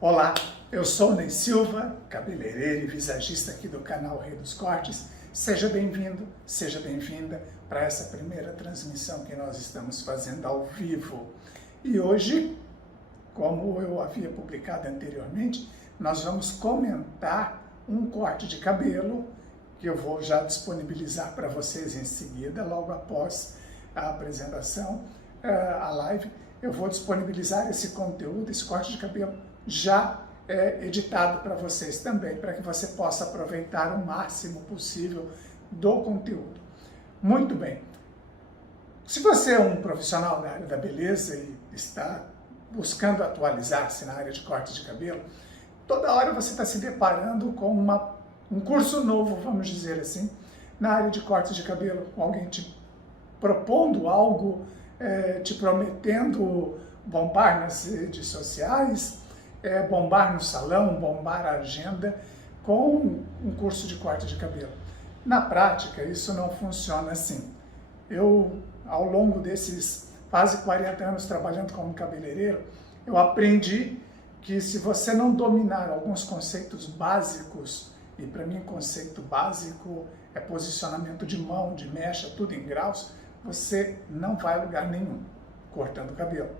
Olá, eu sou Ney Silva, cabeleireiro e visagista aqui do canal Rei dos Cortes. Seja bem-vindo, seja bem-vinda para essa primeira transmissão que nós estamos fazendo ao vivo. E hoje, como eu havia publicado anteriormente, nós vamos comentar um corte de cabelo que eu vou já disponibilizar para vocês em seguida, logo após a apresentação, a live. Eu vou disponibilizar esse conteúdo, esse corte de cabelo já editado para vocês também, para que você possa aproveitar o máximo possível do conteúdo. Muito bem. Se você é um profissional da área da beleza e está buscando atualizar-se na área de corte de cabelo, toda hora você está se deparando com um curso novo, vamos dizer assim, na área de corte de cabelo, com alguém te propondo algo, te prometendo bombar nas redes sociais, bombar no salão, bombar a agenda com um curso de corte de cabelo. Na prática, isso não funciona assim. Eu, ao longo desses quase 40 anos trabalhando como cabeleireiro, eu aprendi que se você não dominar alguns conceitos básicos, e para mim conceito básico é posicionamento de mão, de mecha, tudo em graus, você não vai a lugar nenhum cortando o cabelo,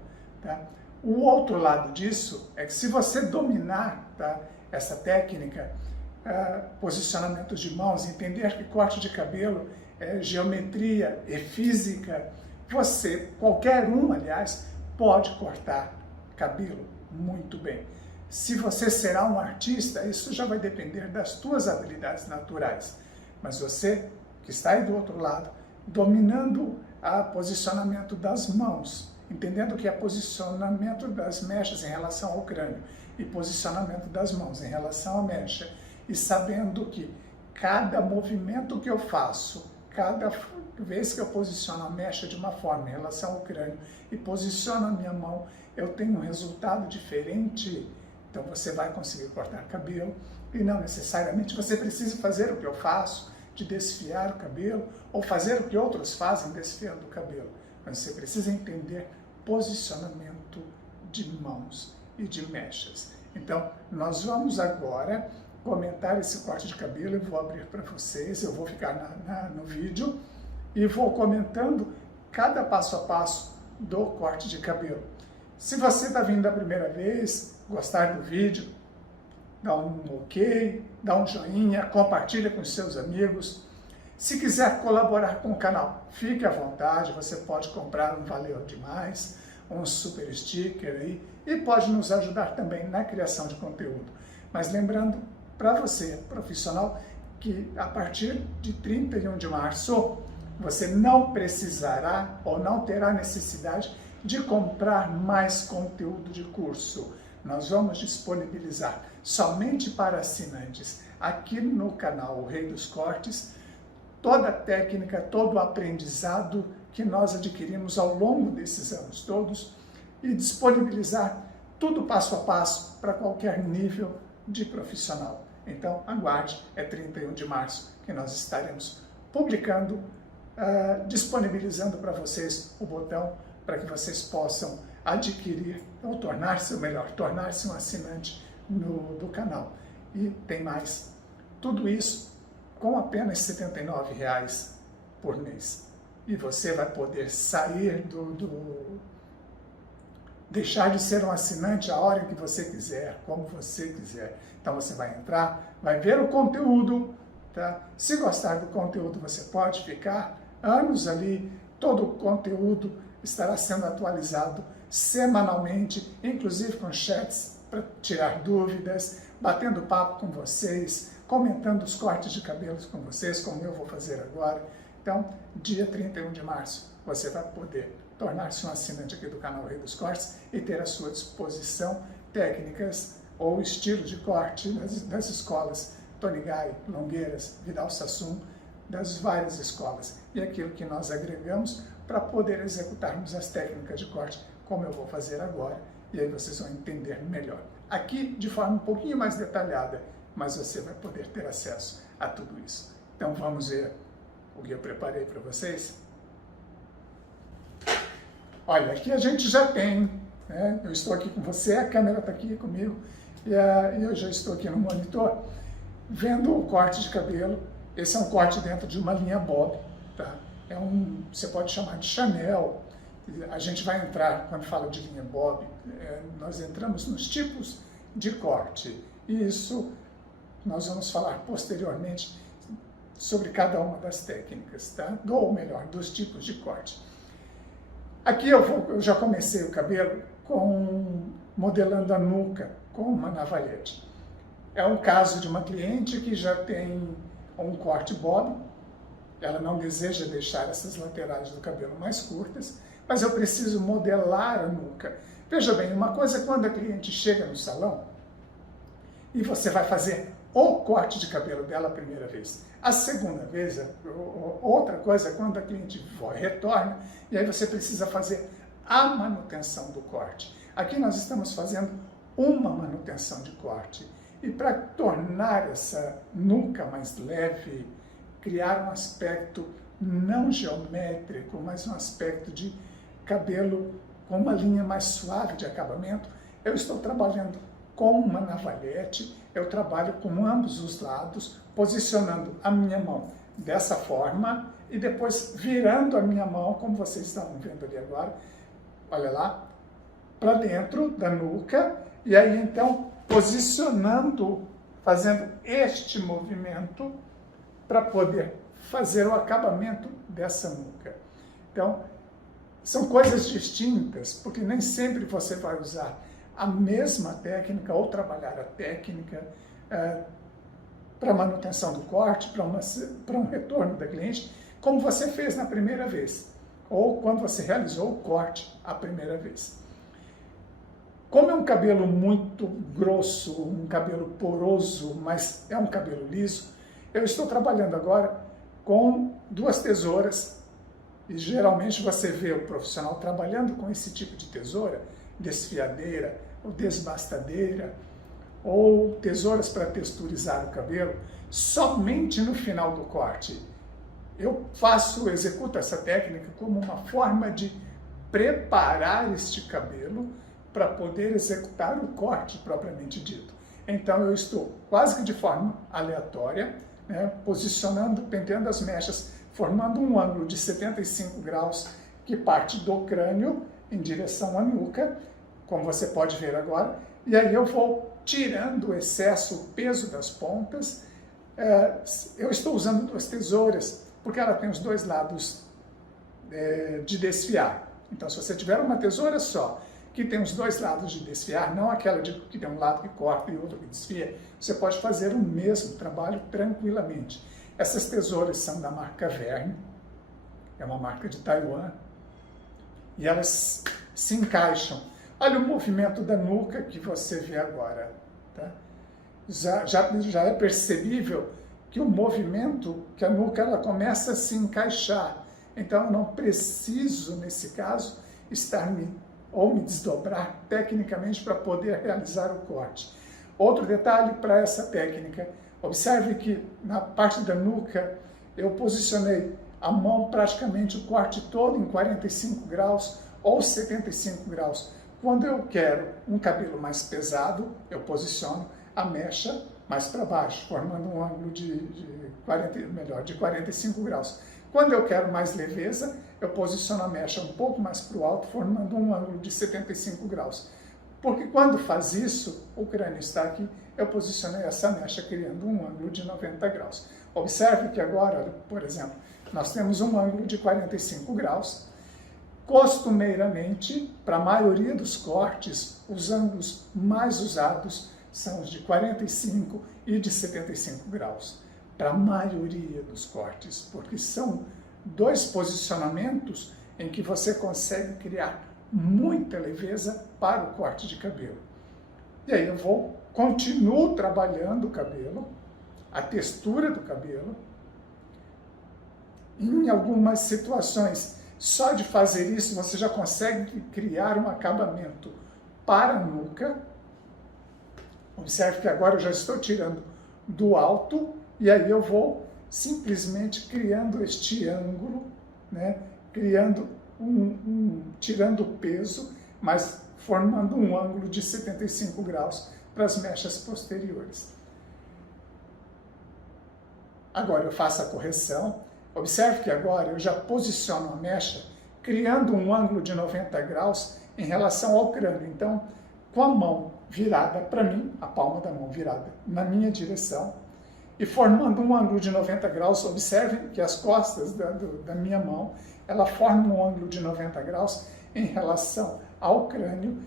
tá? O outro lado disso é que se você dominar, tá, essa técnica, posicionamentos de mãos, entender que corte de cabelo é geometria e física, você, qualquer um, aliás, pode cortar cabelo muito bem. Se você será um artista, isso já vai depender das suas habilidades naturais. Mas você, que está aí do outro lado, dominando o posicionamento das mãos, entendendo que é posicionamento das mechas em relação ao crânio e posicionamento das mãos em relação à mecha, e sabendo que cada movimento que eu faço, cada vez que eu posiciono a mecha de uma forma em relação ao crânio e posiciono a minha mão, eu tenho um resultado diferente, então você vai conseguir cortar cabelo, e não necessariamente você precisa fazer o que eu faço, de desfiar o cabelo, ou fazer o que outros fazem desfiando o cabelo. Mas você precisa entender posicionamento de mãos e de mechas. Então, nós vamos agora comentar esse corte de cabelo. Eu vou abrir para vocês, eu vou ficar no vídeo e vou comentando cada passo a passo do corte de cabelo. Se você está vindo da primeira vez, gostar do vídeo, dá um ok, dá um joinha, compartilha com seus amigos. Se quiser colaborar com o canal, fique à vontade, você pode comprar um Valeu Demais, um super sticker aí, e pode nos ajudar também na criação de conteúdo. Mas lembrando para você, profissional, que a partir de 31 de março, você não precisará ou não terá necessidade de comprar mais conteúdo de curso. Nós vamos disponibilizar somente para assinantes aqui no canal O Rei dos Cortes toda a técnica, todo o aprendizado que nós adquirimos ao longo desses anos todos e disponibilizar tudo passo a passo para qualquer nível de profissional. Então, aguarde, é 31 de março que nós estaremos publicando, disponibilizando para vocês o botão para que vocês possam adquirir, ou tornar-se, ou melhor, tornar-se um assinante do canal. E tem mais, tudo isso com apenas R$ 79,00 por mês. E você vai poder sair deixar de ser um assinante a hora que você quiser, como você quiser. Então você vai entrar, vai ver o conteúdo, tá? Se gostar do conteúdo, você pode ficar anos ali, todo o conteúdo estará sendo atualizado semanalmente, inclusive com chats para tirar dúvidas, batendo papo com vocês, comentando os cortes de cabelos com vocês, como eu vou fazer agora. Então, dia 31 de março, você vai poder tornar-se um assinante aqui do canal Rei dos Cortes e ter à sua disposição técnicas ou estilos de corte das escolas Tony Guy, Longueiras, Vidal Sassoon, das várias escolas. E aquilo que nós agregamos para poder executarmos as técnicas de corte, como eu vou fazer agora, e aí vocês vão entender melhor. Aqui, de forma um pouquinho mais detalhada, mas você vai poder ter acesso a tudo isso. Então vamos ver o que eu preparei para vocês? Olha, aqui a gente já tem, né? Eu estou aqui com você, a câmera está aqui comigo, E eu já estou aqui no monitor vendo o corte de cabelo. Esse é um corte dentro de uma linha bob, tá? Você pode chamar de Chanel. A gente vai entrar, quando fala de linha bob, nós entramos nos tipos de corte. E isso nós vamos falar posteriormente sobre cada uma das técnicas, tá? Ou melhor, dos tipos de corte. Aqui eu já comecei o cabelo modelando a nuca com uma navalhete. É um caso de uma cliente que já tem um corte bob, ela não deseja deixar essas laterais do cabelo mais curtas, mas eu preciso modelar a nuca. Veja bem, uma coisa é quando a cliente chega no salão e você vai fazer o corte de cabelo dela a primeira vez. A segunda vez, outra coisa é quando a cliente retorna e aí você precisa fazer a manutenção do corte. Aqui nós estamos fazendo uma manutenção de corte. E para tornar essa nuca mais leve, criar um aspecto não geométrico, mas um aspecto de cabelo com uma linha mais suave de acabamento, eu estou trabalhando com uma navalhete, eu trabalho com ambos os lados, posicionando a minha mão dessa forma e depois virando a minha mão, como vocês estão vendo ali agora, olha lá, para dentro da nuca, e aí então posicionando, fazendo este movimento para poder fazer o acabamento dessa nuca. Então, são coisas distintas, porque nem sempre você vai usar a mesma técnica ou trabalhar a técnica para manutenção do corte, para um retorno da cliente, como você fez na primeira vez, ou quando você realizou o corte a primeira vez. Como é um cabelo muito grosso, um cabelo poroso, mas é um cabelo liso, eu estou trabalhando agora com duas tesouras, e geralmente você vê o profissional trabalhando com esse tipo de tesoura, desfiadeira, ou desbastadeira, ou tesouras para texturizar o cabelo, somente no final do corte. Eu executo essa técnica como uma forma de preparar este cabelo para poder executar o corte propriamente dito. Então eu estou quase que de forma aleatória, né, posicionando, penteando as mechas, formando um ângulo de 75 graus que parte do crânio em direção à nuca, como você pode ver agora, e aí eu vou tirando o excesso, o peso das pontas. Eu estou usando duas tesouras, porque ela tem os dois lados de desfiar. Então, se você tiver uma tesoura só, que tem os dois lados de desfiar, não aquela que tem um lado que corta e outro que desfia, você pode fazer o mesmo trabalho tranquilamente. Essas tesouras são da marca Verne, é uma marca de Taiwan, e elas se encaixam. Olha o movimento da nuca que você vê agora. Tá? Já é percebível que o movimento, que a nuca ela começa a se encaixar. Então eu não preciso, nesse caso, me desdobrar tecnicamente para poder realizar o corte. Outro detalhe para essa técnica, observe que na parte da nuca eu posicionei a mão praticamente o corte todo em 45 graus ou 75 graus. Quando eu quero um cabelo mais pesado, eu posiciono a mecha mais para baixo, formando um ângulo de 45 graus. Quando eu quero mais leveza, eu posiciono a mecha um pouco mais para o alto, formando um ângulo de 75 graus. Porque quando faz isso, o crânio está aqui, eu posicionei essa mecha criando um ângulo de 90 graus. Observe que agora, por exemplo, nós temos um ângulo de 45 graus. Costumeiramente, para a maioria dos cortes, os ângulos mais usados são os de 45 e de 75 graus. Para a maioria dos cortes, porque são dois posicionamentos em que você consegue criar muita leveza para o corte de cabelo. E aí eu continuo trabalhando o cabelo, a textura do cabelo. Em algumas situações, só de fazer isso você já consegue criar um acabamento para a nuca. Observe que agora eu já estou tirando do alto e aí eu vou simplesmente criando este ângulo, né? Criando tirando o peso, mas formando um ângulo de 75 graus para as mechas posteriores. Agora eu faço a correção. Observe que agora eu já posiciono a mecha criando um ângulo de 90 graus em relação ao crânio. Então, com a mão virada para mim, a palma da mão virada na minha direção, e formando um ângulo de 90 graus, observe que as costas da minha mão, ela forma um ângulo de 90 graus em relação ao crânio.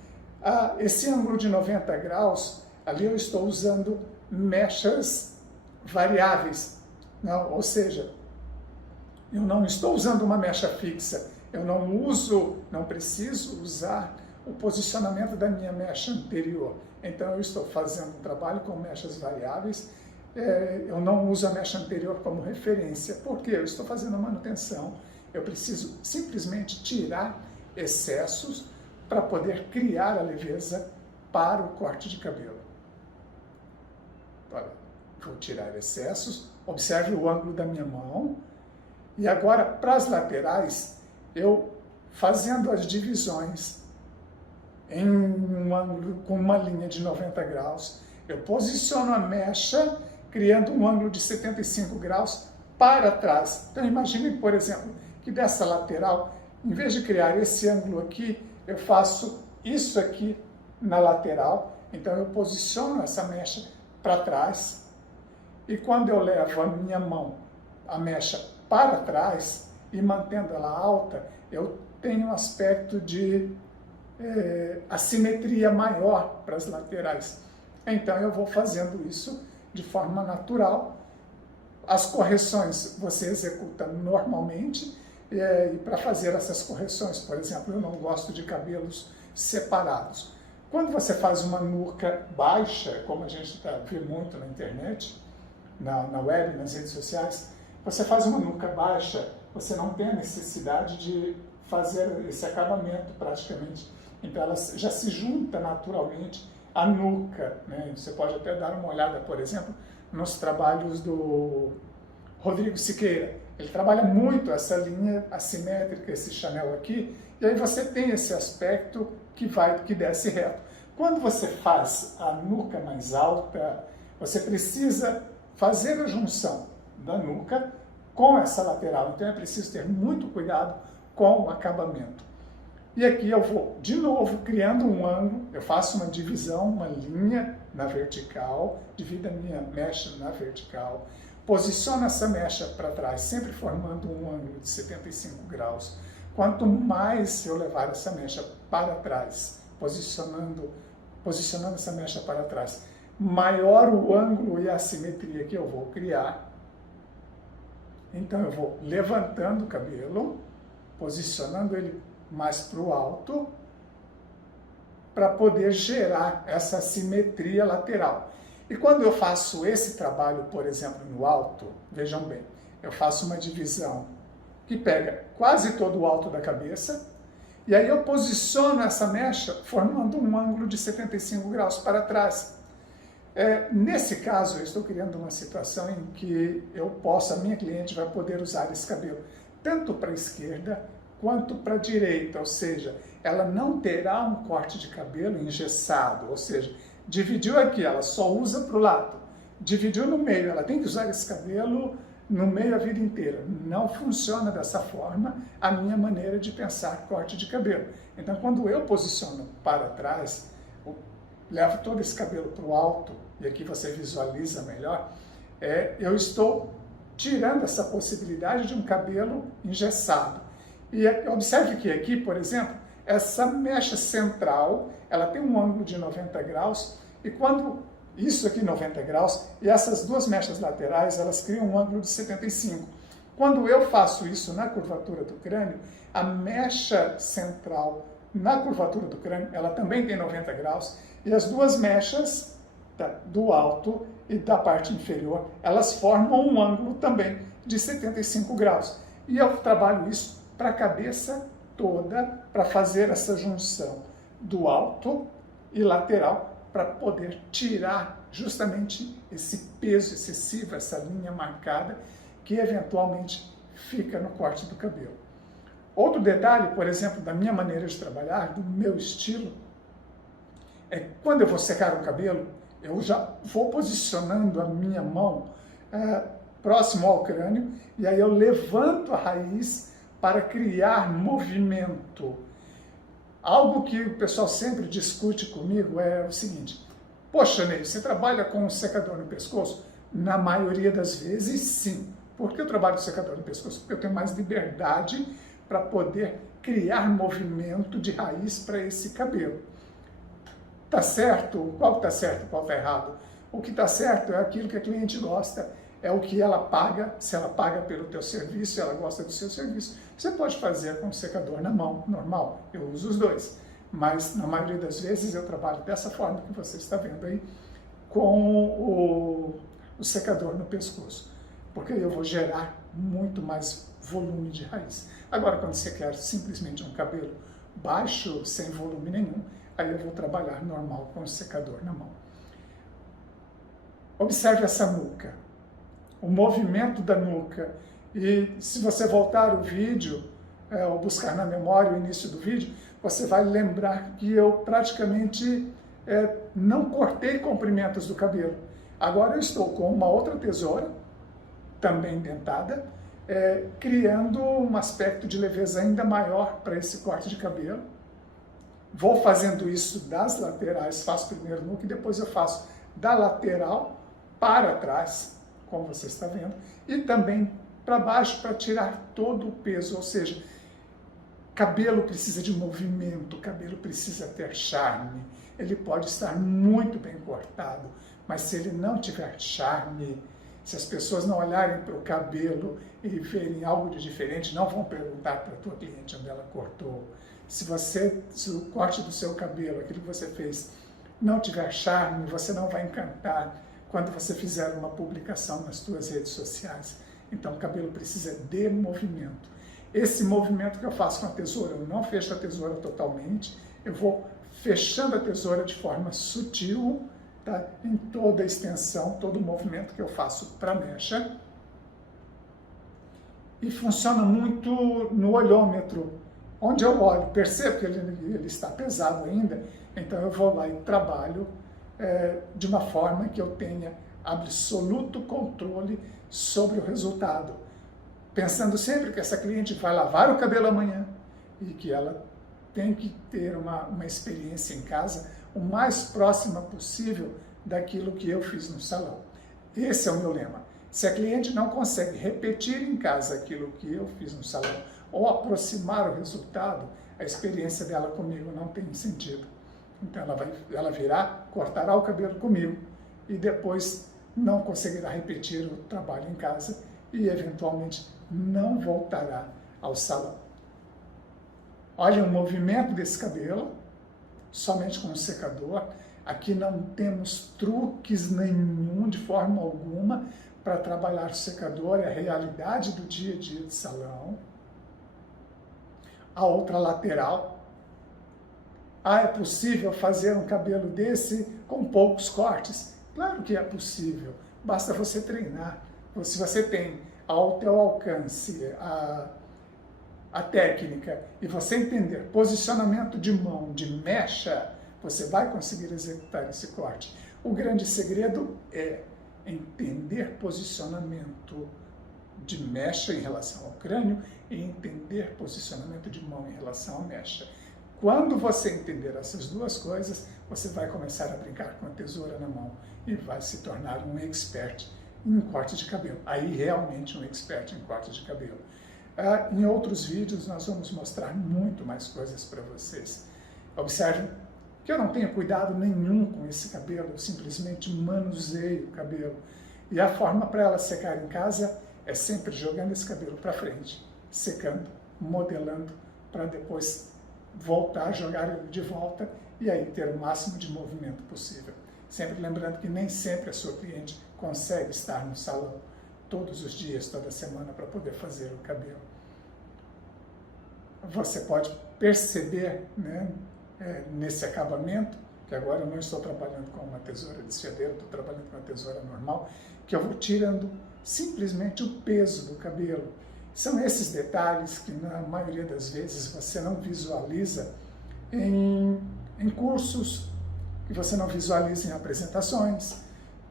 Esse ângulo de 90 graus, ali eu estou usando mechas variáveis, não, ou seja, eu não estou usando uma mecha fixa, eu não preciso usar o posicionamento da minha mecha anterior. Então eu estou fazendo um trabalho com mechas variáveis, eu não uso a mecha anterior como referência, porque eu estou fazendo a manutenção, eu preciso simplesmente tirar excessos para poder criar a leveza para o corte de cabelo. Olha, vou tirar excessos, observe o ângulo da minha mão, e agora para as laterais, eu fazendo as divisões em um ângulo com uma linha de 90 graus, eu posiciono a mecha criando um ângulo de 75 graus para trás. Então imagine, por exemplo, que dessa lateral, em vez de criar esse ângulo aqui, eu faço isso aqui na lateral. Então eu posiciono essa mecha para trás, e quando eu levo a minha mão, a mecha para trás, e mantendo ela alta, eu tenho um aspecto de assimetria maior para as laterais. Então eu vou fazendo isso de forma natural. As correções você executa normalmente, e para fazer essas correções, por exemplo, eu não gosto de cabelos separados. Quando você faz uma nuca baixa, como a gente vê muito na internet, na web, nas redes sociais, você faz uma nuca baixa, você não tem a necessidade de fazer esse acabamento praticamente. Então ela já se junta naturalmente à nuca, né? Você pode até dar uma olhada, por exemplo, nos trabalhos do Rodrigo Siqueira. Ele trabalha muito essa linha assimétrica, esse chanel aqui, e aí você tem esse aspecto que desce reto. Quando você faz a nuca mais alta, você precisa fazer a junção da nuca com essa lateral. Então é preciso ter muito cuidado com o acabamento. E aqui eu vou, de novo, criando um ângulo, eu faço uma divisão, uma linha na vertical, divido a minha mecha na vertical, posiciono essa mecha para trás, sempre formando um ângulo de 75 graus. Quanto mais eu levar essa mecha para trás, posicionando essa mecha para trás, maior o ângulo e a assimetria que eu vou criar. Então eu vou levantando o cabelo, posicionando ele mais para o alto, para poder gerar essa simetria lateral. E quando eu faço esse trabalho, por exemplo, no alto, vejam bem, eu faço uma divisão que pega quase todo o alto da cabeça, e aí eu posiciono essa mecha formando um ângulo de 75 graus para trás. Nesse caso, eu estou criando uma situação em que a minha cliente vai poder usar esse cabelo tanto para a esquerda quanto para a direita, ou seja, ela não terá um corte de cabelo engessado, ou seja, dividiu aqui, ela só usa para o lado, dividiu no meio, ela tem que usar esse cabelo no meio a vida inteira. Não funciona dessa forma a minha maneira de pensar corte de cabelo. Então, quando eu posiciono para trás, levo todo esse cabelo para o alto, e aqui você visualiza melhor, eu estou tirando essa possibilidade de um cabelo engessado. E observe que aqui, por exemplo, essa mecha central, ela tem um ângulo de 90 graus, e quando isso aqui 90 graus, e essas duas mechas laterais, elas criam um ângulo de 75. Quando eu faço isso na curvatura do crânio, a mecha central na curvatura do crânio, ela também tem 90 graus, e as duas mechas do alto e da parte inferior, elas formam um ângulo também de 75 graus. E eu trabalho isso para a cabeça toda, para fazer essa junção do alto e lateral, para poder tirar justamente esse peso excessivo, essa linha marcada, que eventualmente fica no corte do cabelo. Outro detalhe, por exemplo, da minha maneira de trabalhar, do meu estilo, quando eu vou secar o cabelo, eu já vou posicionando a minha mão próximo ao crânio, e aí eu levanto a raiz para criar movimento. Algo que o pessoal sempre discute comigo é o seguinte: poxa, Ney, você trabalha com um secador no pescoço? Na maioria das vezes, sim. Por que eu trabalho com secador no pescoço? Porque eu tenho mais liberdade para poder criar movimento de raiz para esse cabelo. Tá certo? Qual está certo, qual está errado? O que está certo é aquilo que a cliente gosta, é o que ela paga. Se ela paga pelo teu serviço, se ela gosta do seu serviço, você pode fazer com o secador na mão, normal. Eu uso os dois, mas na maioria das vezes eu trabalho dessa forma que você está vendo aí, com o secador no pescoço, porque eu vou gerar muito mais volume de raiz. Agora, quando você quer simplesmente um cabelo baixo, sem volume nenhum, aí eu vou trabalhar normal com o secador na mão. Observe essa nuca, o movimento da nuca. E se você voltar o vídeo, ou buscar na memória o início do vídeo, você vai lembrar que eu praticamente não cortei comprimentos do cabelo. Agora eu estou com uma outra tesoura, também dentada, criando um aspecto de leveza ainda maior para esse corte de cabelo. Vou fazendo isso das laterais, faço primeiro nuca e depois eu faço da lateral para trás, como você está vendo, e também para baixo para tirar todo o peso, ou seja, cabelo precisa de movimento, cabelo precisa ter charme. Ele pode estar muito bem cortado, mas se ele não tiver charme, se as pessoas não olharem para o cabelo e verem algo de diferente, não vão perguntar para a tua cliente onde ela cortou. Se o corte do seu cabelo, aquilo que você fez, não tiver charme, você não vai encantar quando você fizer uma publicação nas suas redes sociais. Então o cabelo precisa de movimento. Esse movimento que eu faço com a tesoura, eu não fecho a tesoura totalmente, eu vou fechando a tesoura de forma sutil, tá? Em toda a extensão, todo o movimento que eu faço para a mecha. E funciona muito no olhômetro, onde eu olho, percebo que ele está pesado ainda, então eu vou lá e trabalho de uma forma que eu tenha absoluto controle sobre o resultado. Pensando sempre que essa cliente vai lavar o cabelo amanhã e que ela tem que ter uma experiência em casa o mais próxima possível daquilo que eu fiz no salão. Esse é o meu lema. Se a cliente não consegue repetir em casa aquilo que eu fiz no salão ou aproximar o resultado, a experiência dela comigo não tem sentido. Então ela virá, cortará o cabelo comigo e depois não conseguirá repetir o trabalho em casa e eventualmente não voltará ao salão. Olha o movimento desse cabelo, somente com o secador. Aqui não temos truques nenhum, de forma alguma, para trabalhar o secador, é a realidade do dia a dia de salão. A outra lateral. É possível fazer um cabelo desse com poucos cortes? Claro que é possível, basta você treinar. Se você tem ao teu alcance a técnica e você entender posicionamento de mão, de mecha, você vai conseguir executar esse corte. O grande segredo é entender posicionamento de mecha em relação ao crânio e entender posicionamento de mão em relação à mecha. Quando você entender essas duas coisas, você vai começar a brincar com a tesoura na mão e vai se tornar um expert em corte de cabelo. Aí realmente um expert em corte de cabelo. Em outros vídeos nós vamos mostrar muito mais coisas para vocês. Observem que eu não tenho cuidado nenhum com esse cabelo, eu simplesmente manuseio o cabelo. E a forma para ela secar em casa é sempre jogando esse cabelo para frente, secando, modelando, para depois voltar a jogar ele de volta e aí ter o máximo de movimento possível. Sempre lembrando que nem sempre a sua cliente consegue estar no salão todos os dias, toda semana, para poder fazer o cabelo. Você pode perceber, né, nesse acabamento, que agora eu não estou trabalhando com uma tesoura desfiadeira, estou trabalhando com uma tesoura normal, que eu vou tirando simplesmente o peso do cabelo. São esses detalhes que na maioria das vezes você não visualiza em cursos que você não visualiza em apresentações,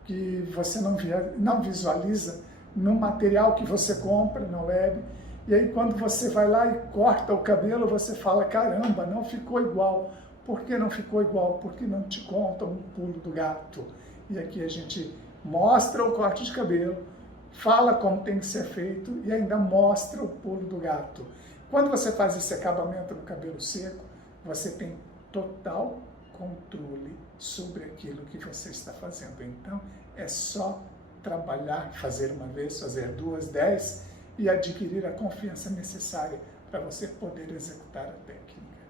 que você não visualiza no material que você compra na web. E aí quando você vai lá e corta o cabelo, você fala, caramba, não ficou igual. Por que não ficou igual? Porque não te contam o pulo do gato. E aqui a gente mostra o corte de cabelo, fala como tem que ser feito e ainda mostra o pulo do gato. Quando você faz esse acabamento no cabelo seco, você tem total controle sobre aquilo que você está fazendo. Então, é só trabalhar, fazer uma vez, fazer 2, 10 e adquirir a confiança necessária para você poder executar a técnica.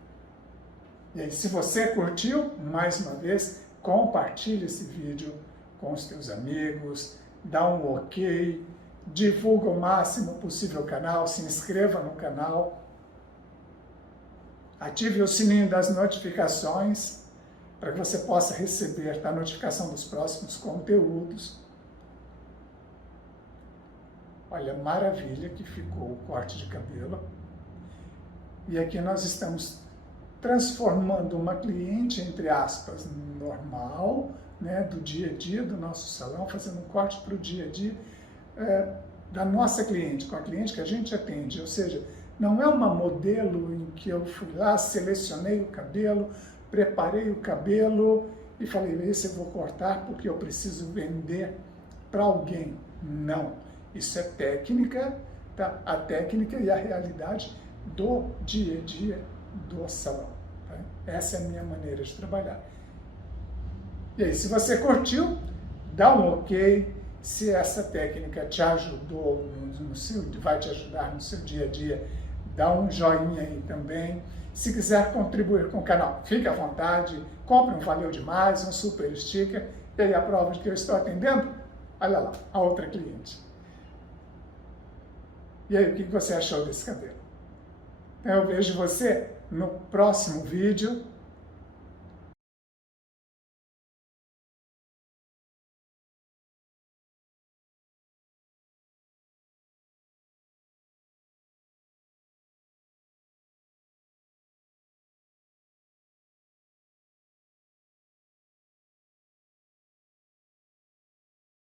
E aí, se você curtiu, mais uma vez, compartilhe esse vídeo com os teus amigos, dá um ok, divulga o máximo possível o canal, se inscreva no canal, ative o sininho das notificações para que você possa receber a notificação dos próximos conteúdos. Olha, maravilha que ficou o corte de cabelo. E aqui nós estamos transformando uma cliente, entre aspas, normal, né, do dia a dia do nosso salão, fazendo um corte para o dia a dia da nossa cliente, com a cliente que a gente atende. Ou seja, não é uma modelo em que eu fui lá, selecionei o cabelo, preparei o cabelo e falei, esse eu vou cortar porque eu preciso vender para alguém. Não, isso é técnica, tá? A técnica e a realidade do dia a dia do salão. Tá? Essa é a minha maneira de trabalhar. E aí, se você curtiu, dá um ok. Se essa técnica te ajudou, vai te ajudar no seu dia a dia, dá um joinha aí também. Se quiser contribuir com o canal, fique à vontade, compre um Valeu Demais, um super sticker, e aí a prova de que eu estou atendendo, olha lá, a outra cliente. E aí, o que você achou desse cabelo? Eu vejo você no próximo vídeo.